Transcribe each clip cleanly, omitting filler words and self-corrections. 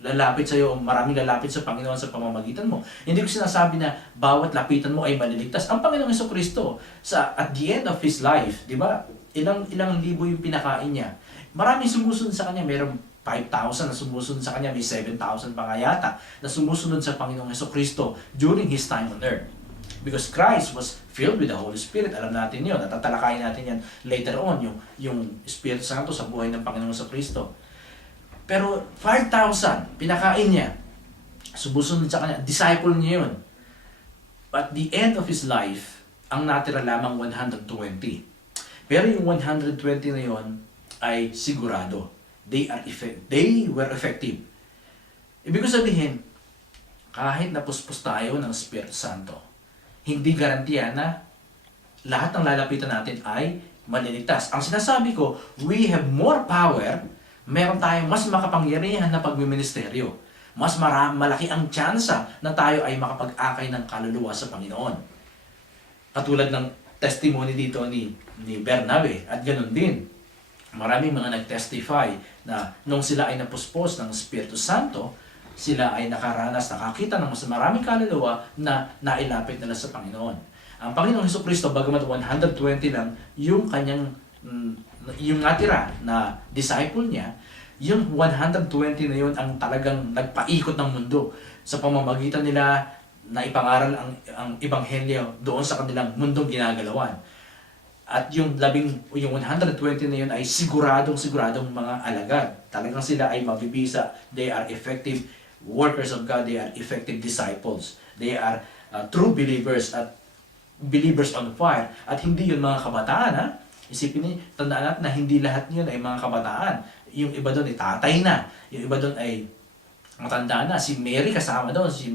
lalapit sa iyo, maraming lalapit sa Panginoon sa pamamagitan mo. Hindi ko sinasabi na bawat lapitan mo ay maliligtas. Ang Panginoong Hesukristo at the end of His life, di ba? Ilang libo yung pinakain niya. Maraming sumusunod sa kanya. Merong 5,000 na sumusunod sa kanya. May 7,000 pa nga yata na sumusunod sa Panginoong Hesukristo during His time on earth. Because Christ was filled with the Holy Spirit. Alam natin yun. Natatalakayin natin yan later on, yung Espiritu Santo sa buhay ng Panginoong Hesukristo. Pero 5,000, pinakain niya. Sumusunod sa kanya, disciple niya yun. At the end of his life, ang natira lamang 120. Pero yung 120 na yun ay sigurado. They were effective. Ibig sabihin, kahit napuspos tayo ng Espiritu Santo, hindi garantiya na lahat ng lalapitan natin ay maliligtas. Ang sinasabi ko, we have more power, meron tayong mas makapangyarihan na pagmiministeryo. Mas malaki ang tsansa na tayo ay makapag-akay ng kaluluwa sa Panginoon. Katulad ng testimony dito ni Bernabe. At ganun din, maraming mga nag-testify na nung sila ay napuspos ng Espiritu Santo, sila ay nakakita ng mas maraming kaluluwa na nailapit nila sa Panginoon. Ang Panginoong Hesukristo, bagamat 120 lang, yung kanyang yung natira na disciple niya, yung 120 na yun ang talagang nagpaikot ng mundo sa pamamagitan nila na ipangaral ang ebanghelyo doon sa kanilang mundong ginagalawan. At yung 120 na yun ay siguradong mga alagad. Talagang sila ay mabibisa. They are effective workers of God. They are effective disciples. They are true believers at believers on fire. At hindi yun mga kabataan, ha? Isipin niyo, tandaan natin na hindi lahat niyon ay mga kabataan. Yung iba doon ay tatay na. Yung iba doon ay matanda na. Si Mary kasama doon. Si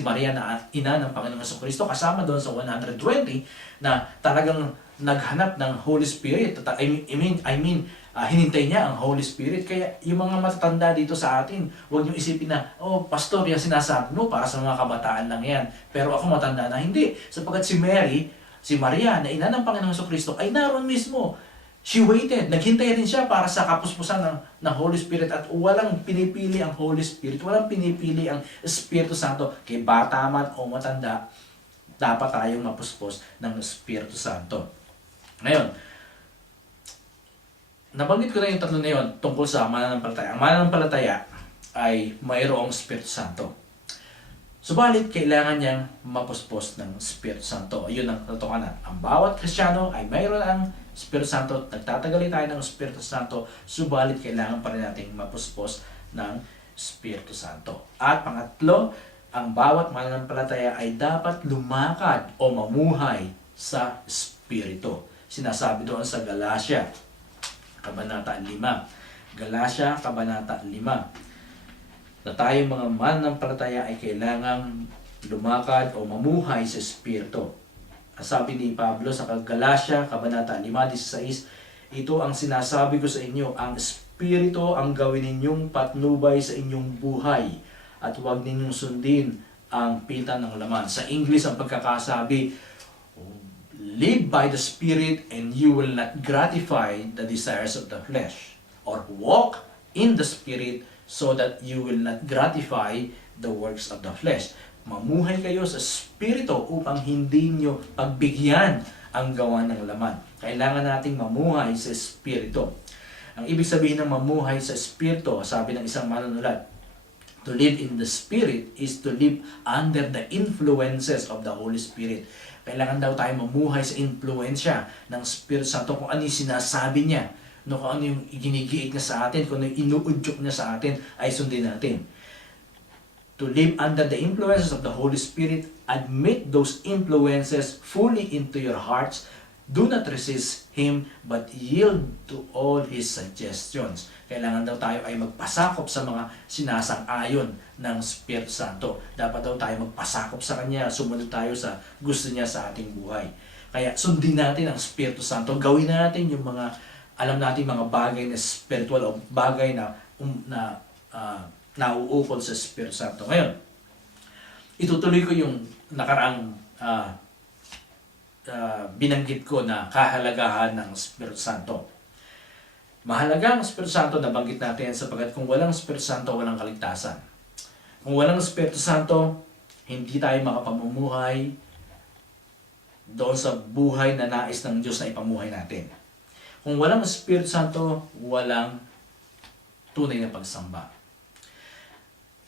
Maria na ina ng Panginoong Hesukristo kasama doon sa 120 na talagang naghanap ng Holy Spirit. Hinintay niya ang Holy Spirit. Kaya yung mga matatanda dito sa atin, huwag niyo isipin na, oh, pastor, yung sinasabi mo para sa mga kabataan lang yan. Pero ako matanda na. Hindi. Sapagkat si Maria, na ina ng Panginoong Hesukristo, ay naroon mismo. She waited. Naghintay rin siya para sa kapuspusan ng Holy Spirit at walang pinipili ang Holy Spirit. Walang pinipili ang Espiritu Santo. Kay bata man o matanda, dapat tayong mapuspos ng Espiritu Santo. Ngayon, nabanggit ko na yung tatlo na yun tungkol sa mananampalataya. Ang mananampalataya ay mayroong Espiritu Santo. Subalit, kailangan niyang mapuspos ng Espiritu Santo. Yun ang katotohanan. Ang bawat Kristiyano ay mayroon ang Espiritu Santo. Nagtatagali tayo ng Espiritu Santo. Subalit, kailangan pa rin nating mapuspos ng Espiritu Santo. At pangatlo, ang bawat mananampalataya ay dapat lumakad o mamuhay sa Espiritu. Sinasabi doon sa Galatia, Kabanata 5. Galatia, Kabanata 5. Na tayong mga mananampalataya ay kailangang lumakad o mamuhay sa Espiritu. Sabi ni Pablo sa Galatia, Kabanata 5:16, ito ang sinasabi ko sa inyo, ang Espiritu ang gawin ninyong patnubay sa inyong buhay at huwag ninyong sundin ang pita ng laman. Sa English, ang pagkakasabi, live by the Spirit and you will not gratify the desires of the flesh. Or walk in the Spirit so that you will not gratify the works of the flesh. Mamuhay kayo sa Espiritu upang hindi nyo pagbigyan ang gawa ng laman. Kailangan nating mamuhay sa Espiritu. Ang ibig sabihin ng mamuhay sa Espiritu, sabi ng isang manunulat, to live in the Spirit is to live under the influences of the Holy Spirit. Kailangan daw tayo mamuhay sa influensya ng Espiritu Santo, kung ano yung sinasabi niya, kung ano yung ginigiit niya sa atin, kung ano yung inuudyok niya sa atin, ay sundin natin. To live under the influences of the Holy Spirit, admit those influences fully into your hearts. Do not resist Him, but yield to all His suggestions. Kailangan daw tayo ay magpasakop sa mga sinasang-ayon ng Espiritu Santo. Dapat daw tayo magpasakop sa Kanya, sumunod tayo sa gusto Niya sa ating buhay. Kaya sundin natin ang Espiritu Santo. Gawin natin yung mga, alam natin mga bagay na spiritual o bagay na nauukol sa Espiritu Santo. Ngayon, itutuloy ko yung nakaraang binanggit ko na kahalagahan ng Espiritu Santo. Mahalaga ang Espiritu Santo, nabanggit natin sapagkat kung walang Espiritu Santo, walang kaligtasan. Kung walang Espiritu Santo, hindi tayo makapamumuhay doon sa buhay na nais ng Diyos na ipamuhay natin. Kung walang Espiritu Santo, walang tunay na pagsamba.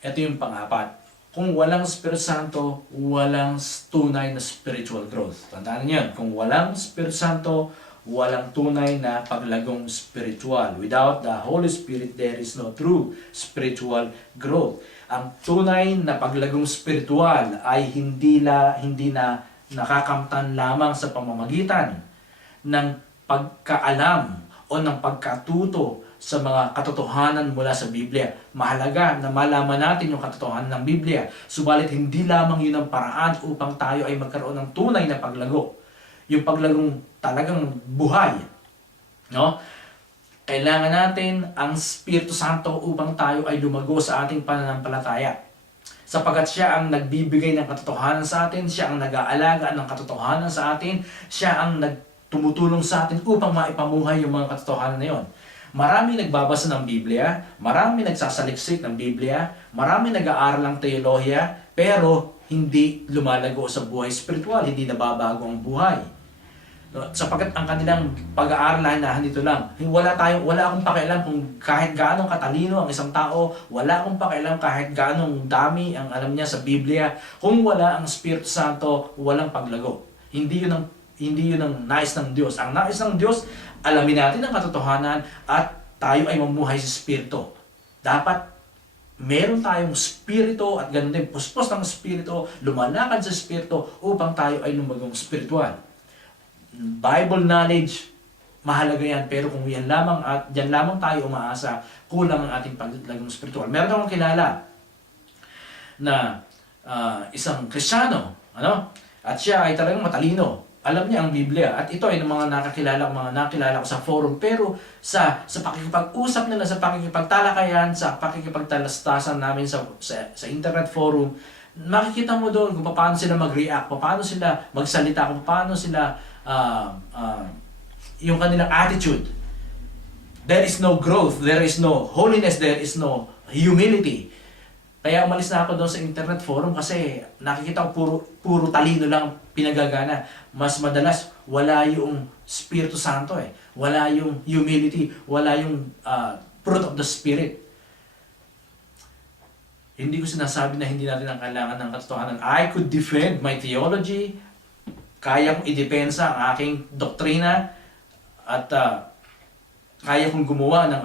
Ito yung pang-apat. Kung walang Espiritu Santo, walang tunay na spiritual growth. Tandaan niyo, kung walang Espiritu Santo, walang tunay na paglagong spiritual. Without the Holy Spirit, there is no true spiritual growth. Ang tunay na paglagong spiritual ay hindi na nakakamtan lamang sa pamamagitan ng pagkaalam o ng pagkatuto sa mga katotohanan mula sa Biblia. Mahalaga na malaman natin yung katotohanan ng Biblia. Subalit hindi lamang yun ang paraan upang tayo ay magkaroon ng tunay na paglago. Yung paglagong talagang buhay. No? Kailangan natin ang Espiritu Santo upang tayo ay lumago sa ating pananampalataya. Sapagkat siya ang nagbibigay ng katotohanan sa atin, siya ang nag-aalaga ng katotohanan sa atin, siya ang tumutulong sa atin upang maipamuhay yung mga katotohanan na yon. Marami nagbabasa ng Biblia, marami nagsasaliksik ng Biblia, marami nag-aaral ng teolohiya, pero hindi lumalago sa buhay spiritual, hindi nababago ang buhay. Sapagkat ang kanilang pag-aaral na dito lang, wala akong pakialam kung kahit gaano katalino ang isang tao, wala akong pakialam kahit gaano dami ang alam niya sa Biblia, kung wala ang Espiritu Santo, walang paglago. Hindi yun ang nais ng Diyos. Ang nais ng Diyos, alamin natin ang katotohanan at tayo ay mamuhay sa Espiritu. Dapat meron tayong Espiritu at ganun din, puspos ng Espiritu, lumalakad sa Espiritu upang tayo ay lumagong spiritual. Bible knowledge, mahalaga yan, pero kung yan lamang at yan lamang tayo umaasa, kulang ang ating paglagong spiritual. Meron akong kilala na isang Kristiyano, at siya ay talagang matalino. Alam niya ang Biblia, at ito ay ng mga nakilala ko sa forum, pero sa pakikipag-usap nila, sa pakikipagtalakayan, sa pakikipagtalastasan namin sa internet forum, makikita mo doon kung paano sila mag-react, paano sila magsalita, kung paano sila yung kanilang attitude. There is no growth, there is no holiness, there is no humility. Kaya umalis na ako doon sa internet forum kasi nakikita ko puro talino lang pinagagana. Mas madalas wala yung Espiritu Santo eh. Wala yung humility, wala yung fruit of the Spirit. Hindi ko sinasabi na hindi natin ang kailangan ng katotohanan. I could defend my theology. Kaya kong idepensa ang aking doktrina at kaya kong gumawa ng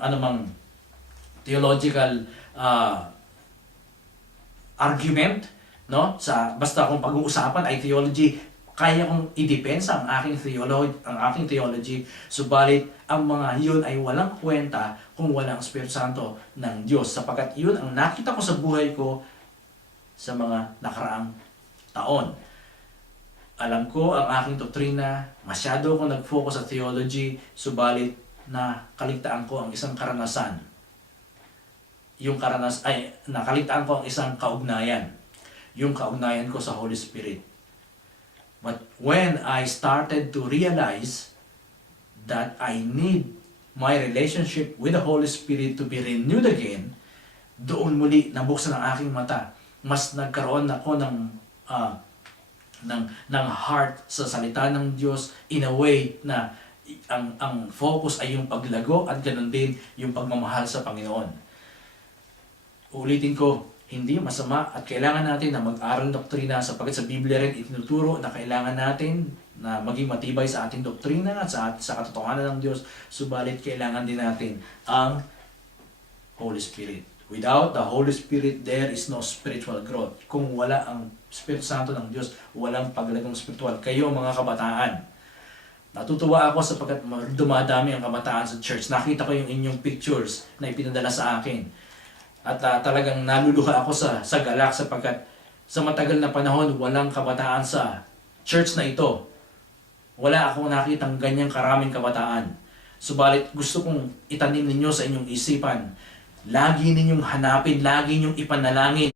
anumang theological argument, no? Basta kung pag-uusapan ay theology, kaya kong idepensa ang aking theology, subalit ang mga yun ay walang kwenta kung walang Espiritu Santo ng Diyos, sapagkat yun ang nakita ko sa buhay ko sa mga nakaraang taon. Alam ko ang aking doktrina, masyado akong nag-focus sa theology, subalit na kaligtaan ko ang isang karanasan. Nakaligtaan ko ang isang kaugnayan. Yung kaugnayan ko sa Holy Spirit. But when I started to realize that I need my relationship with the Holy Spirit to be renewed again, doon muli nabuksan ang aking mata. Mas nagkaroon ako ng heart sa salita ng Diyos in a way na ang focus ay yung paglago at ganun din yung pagmamahal sa Panginoon. Ulitin ko, hindi masama at kailangan natin na mag-aral doktrina sapagkat sa Biblia rin itinuturo na kailangan natin na maging matibay sa ating doktrina at sa katotohanan ng Diyos. Subalit kailangan din natin ang Holy Spirit. Without the Holy Spirit, there is no spiritual growth. Kung wala ang Espiritu Santo ng Diyos, walang paglagong spiritual. Kayo mga kabataan, natutuwa ako sapagkat dumadami ang kabataan sa church. Nakita ko yung inyong pictures na ipinadala sa akin. At talagang naluluha ako sa galak sapagkat sa matagal na panahon, walang kabataan sa church na ito. Wala akong nakitang ganyang karaming kabataan. Subalit gusto kong itanim ninyo sa inyong isipan. Lagi ninyong hanapin, lagi ninyong ipanalangin